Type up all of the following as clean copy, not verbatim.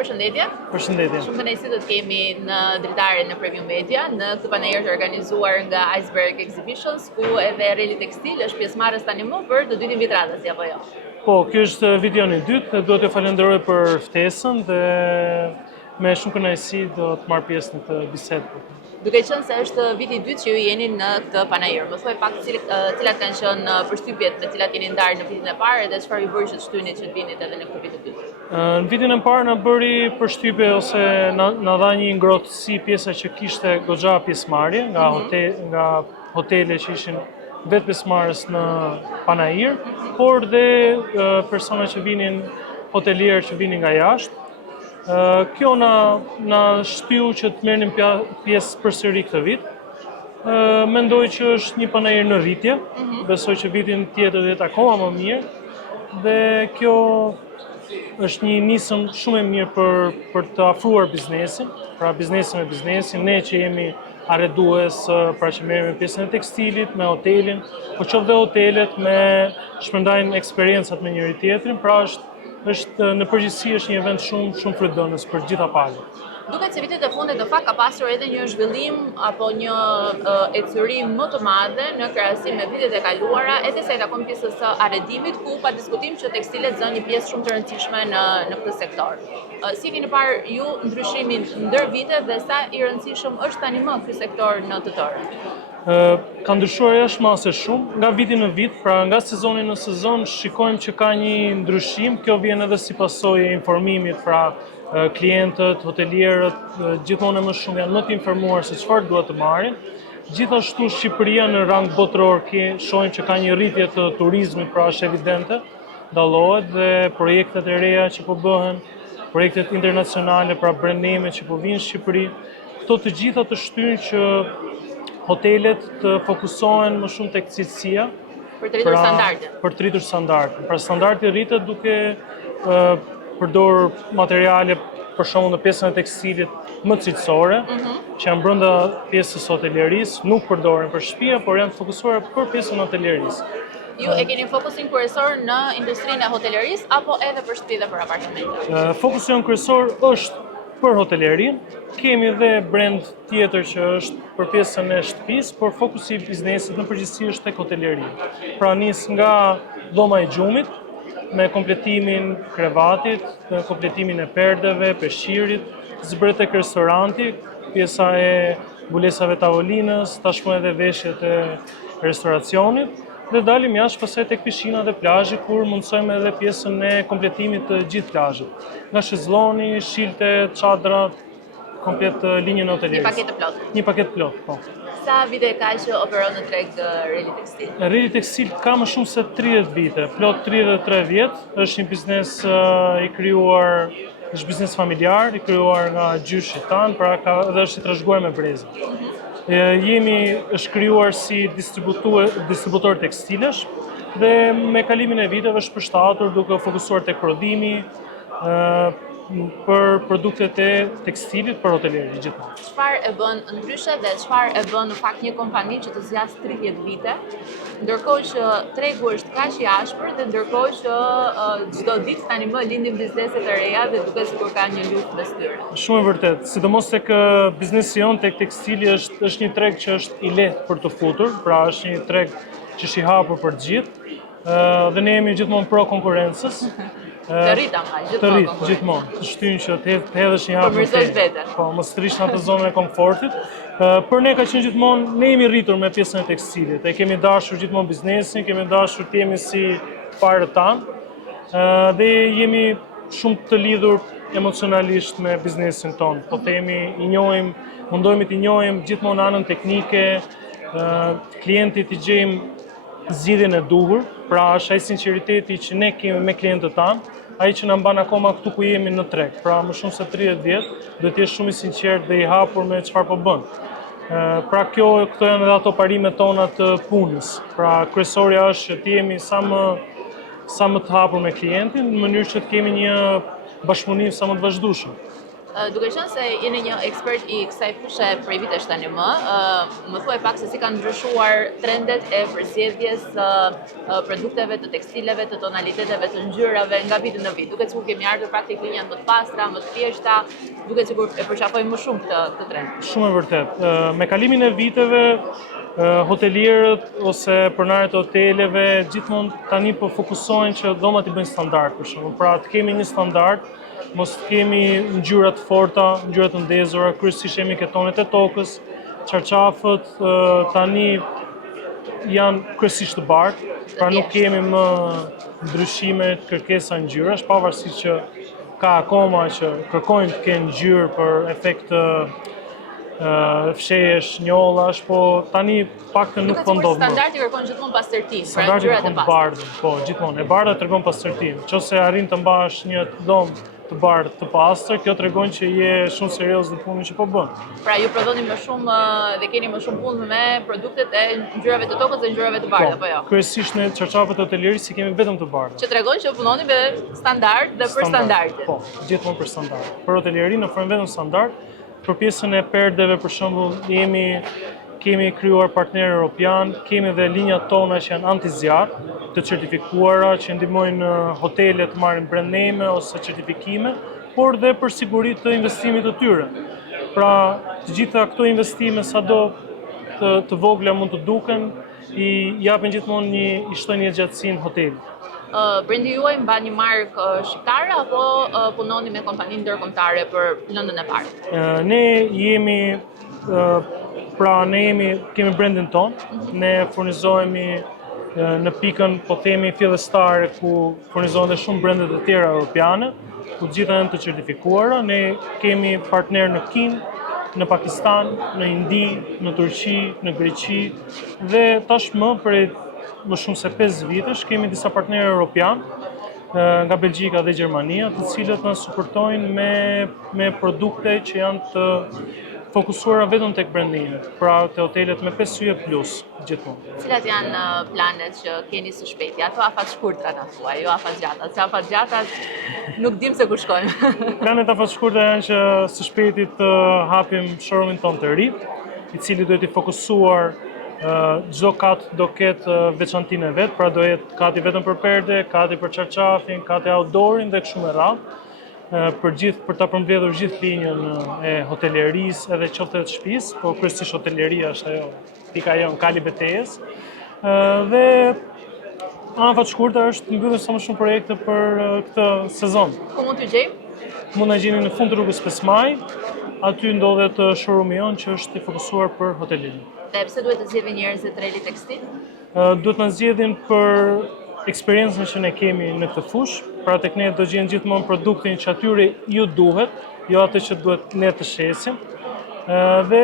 përshëndetje. Përshëndetje. Shumë kënaqësi të të kemi në dritaren në Premium Media, në këtë panel të organizuar nga Iceberg Exhibitions, ku edhe Reli Tekstil është pjesëmarrës tani më për të dytin vit radhës, apo jo? Po, ky është vitioni i dytë dhe duhet t'ju falenderoj për ftesën dhe me shumë kënaqësi do të marr pjesë në këtë bisedë. Duke qenë se është viti i dytë që ju jeni në këtë panajër, më thuaj pak cilat kanë qenë përshtypjet me cilat jeni ndarë në vitin e parë dhe çfarë ju bëri që të shtyni që të vinit edhe në këtë vit të dytë? Në vitin e parë na bëri përshtypje ose na dha një ngrohtësi pjesa që kishte goxha pjesëmarrje nga hotele që ishin vetë pjesëmarrës në panajër, por dhe persona që vinin, hotelierë që vinin nga jashtë. Kjo na shtyu që të merrnim pjesë përsëri këtë vit. Mendoj që është një panajër në rritje, besoj që vitin tjetër do jetë akoma më mirë dhe kjo është një nisëm shumë e mirë për të afruar biznesin, pra biznesin me biznesin, ne që jemi arredues, pra që merrem pjesën e tekstilit, me hotelin, po qoftë dhe hotelet me shpërndajnë eksperiencat me njëri tjetrin, pra është në përgjithësi është një event shumë frydëdhënës për gjitha palët. Duket se vitet e fundit në fakt ka pasur edhe një zhvillim apo një ecërim më të madhe në krahasim me vitet e kaluara, edhe sa i takon pjesës së arredimit, ku pa diskutim që tekstilet zënë një pjesë shumë të rëndësishme në këtë sektor. Si keni parë ju ndryshimin ndër vite dhe sa i rëndësishëm është tani më ky sektor në të tërë? Ka ndryshuar jashtë shumë, nga viti në vit, pra nga sezoni në sezon shikojmë që ka një ndryshim, kjo vjen edhe si pasojë e informimit, pra klientët, hotelierët, gjithmonë më shumë janë më të informuar se çfarë duhet të marrin. Gjithashtu Shqipëria në rang botëror shohim që ka një rritje të turizmit, pra është evidente, dallohet dhe projektet e reja që po bëhen, projektet internacionale, pra brendime që po vinë në Shqipëri, këto të gjitha të shtyjnë që hotelet të fokusohen më shumë tek cilësia për të rritur standardet. Për të rritur standardet. Pra standardi rritet duke përdor materiale për shembull në pjesën e tekstilit më cilësore, që janë brenda pjesës së hotelierisë, nuk përdoren për shtëpia, por janë fokusuar për pjesën e hotelierisë. Ju e keni fokusin kryesor në industrinë e hotelierisë apo edhe për shtëpi dhe për apartamente? Fokusi jon kryesor është për hotelerin, kemi dhe brand tjetër që është për pjesën e shtëpisë, por fokusi i biznesit në përgjithësi është tek hoteleri. Pra nis nga dhoma e gjumit, me kompletimin krevatit, me kompletimin e perdeve, peshqirit, zbret tek restoranti, pjesa e mbulesave tavolinës, tashmë edhe veshjet e restoracionit, dhe dalim jashtë pastaj tek piscina dhe plazhi, kur mundsojmë edhe pjesën e kompletimit të gjithë plazhit. Nga shezlloni, shilte, çadra, komplet linjën e hotelierisë. Një paketë plot. Një paketë plot, po. Sa vite ka që operon në treg Reli Tekstil? Reli Tekstil ka më shumë se 30 vite, plot 33 vjet, është një biznes i krijuar, është biznes familjar, i krijuar nga gjyshi tan, pra edhe është i trashëguar me brezë. Është krijuar si distributor tekstilesh dhe me kalimin e viteve është përshtatur duke fokusuar tek prodhimi për produktet e tekstilit për hotelierë gjithmonë. Çfarë e bën ndryshe dhe çfarë e bën në fakt një kompani që të zgjas 30 vite, ndërkohë që tregu është kaq i ashpër dhe ndërkohë që çdo ditë tani më lindin biznese të reja dhe duket sikur ka një luftë mes tyre. Shumë e vërtet, sidomos tek biznesi jon tek tekstili është një treg që është i lehtë për të futur, pra është një treg që është i hapur për të gjithë. Dhe ne jemi gjithmonë pro konkurrencës. Të rrit gjithmonë. Të shtyjnë që të hedhësh një hap. Përmirësosh veten. Po, mos rish në atë zonën e komfortit. Për ne ka qenë gjithmonë, ne jemi rritur me pjesën e tekstilit. E kemi dashur gjithmonë biznesin, kemi dashur të jemi si parët tanë. Dhe jemi shumë të lidhur emocionalisht me biznesin tonë. Po themi, mundohemi të njohim gjithmonë anën teknike, klientit i gjejmë zgjidhjen e duhur, pra është ai sinqeriteti që ne kemi me klientët tanë, ai që na mban akoma këtu ku jemi në treg. Pra më shumë se 30 vjet, duhet të jesh shumë i sinqert dhe i hapur me çfarë po bën. Pra këto janë edhe ato parimet tona të punës. Pra kryesorja është që të jemi sa më të hapur me klientin, në mënyrë që të kemi një bashkëpunim sa më të vazhdueshëm. Duke qenë se jeni një ekspert i kësaj fushë prej vitesh tani më thuaj pak se si kanë ndryshuar trendet e përzgjedhjes produkteve të tekstileve, të tonaliteteve të ngjyrave nga viti në vit. Duket sikur kemi ardhur praktikisht linja më të pastra, më të thjeshta, duket sikur e përqafojmë më shumë këtë trend. Shumë e vërtet. Me kalimin e viteve, hotelierët ose pronarët e hoteleve gjithmonë tani po fokusohen që dhomat i bëjnë standard për shembull. Pra të kemi një standard, mos të kemi ngjyra të forta, ngjyra të ndezura, kryesisht jemi ke tonet e tokës, çarçafët tani janë kryesisht të bardhë, pra nuk kemi më ndryshime, kërkesa ngjyrash, pavarësisht që ka akoma që kërkojnë të kenë ngjyrë për efekt fshehesh, njollash, po tani paktën nuk po ndodh më. Standardi kërkon gjithmonë pastërtinë, pra Standardi ngjyrat e kërkon të pastra. bardhën, po, gjithmonë. E bardha tregon pastërtinë. Nëse arrin të mbash një dhomë të bardhë të pastër, kjo tregon që je shumë serioz në punën që po bën. Pra ju prodhoni më shumë dhe keni më shumë punë me produktet e ngjyrave të tokës dhe ngjyrave të bardha, apo jo? Kryesisht në çarçafet e hotelerisë kemi vetëm të bardha. Që tregon që punoni me standard dhe për standardin. Po, gjithmonë për standard. Për hotelerinë ofrojmë vetëm standard. Për pjesën e perdeve, për shembull, kemi krijuar partner europian, kemi dhe linjat tona që janë anti-zjarr, të certifikuara që ndihmojnë hotelet të marrin brand name ose certifikime, por dhe për siguri të investimit të tyre. Pra, të gjitha këto investime sado të vogla mund të duken, i japin gjithmonë i shtojnë një gjatësinë hotelit. Brendi juaj mban një markë shqiptare apo punoni me kompani ndërkombëtare për lëndën e parë? Kemi brandin ton, ne furnizohemi në pikën, po themi fillestare, ku furnizohen dhe shumë brandet e tjera europiane, ku gjitha janë të certifikuara. Ne kemi partner në Kinë, në Pakistan, në Indi, në Turqi, në Greqi dhe tashmë prej më shumë se 5 vitesh kemi disa partnerë europian nga Belgjika dhe Gjermania, të cilët na suportojnë me produkte që janë të fokusuara vetëm tek brandimet, pra te hotelet me 5 yje plus gjithmonë. Cilat janë planet që keni së shpejti? Ato afat shkurtra na thuaj, jo afat gjata. Se afat gjata nuk dim se ku shkojmë. Planet afat shkurtra janë që së shpejti të hapim showroomin ton të ri, i cili do të fokusuar çdo kat do ketë veçantinë e vet, pra do jetë kati vetëm për perde, kati për çarçafin, kati outdoorin dhe kështu me radhë. Për ta përmbledhur gjithë linjën e hotelerisë edhe qoftë të shtëpisë, po kryesisht hoteleria është ajo pika jon kali betejës. Dhe afa të shkurtër është të mbyllim sa më shumë projekte për këtë sezon. Ku mund t'ju gjejmë? Mund na gjeni në fund të rrugës 5 Maj, aty ndodhet showroomi jon që është i fokusuar për hotelin. Dhe pse duhet të zgjedhin njerëzit Reli Tekstil? Duhet na zgjedhin për eksperiencën që ne kemi në këtë fushë, pra tek ne do gjen gjithmonë produktin që atyre ju duhet, jo atë që duhet ne të shesim. Dhe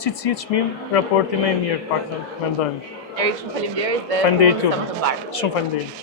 cilësi, çmim, raporti më i mirë paktën mendojmë. Erik, shumë faleminderit dhe Faleminderit ju. sa më të mbarë. Shumë faleminderit.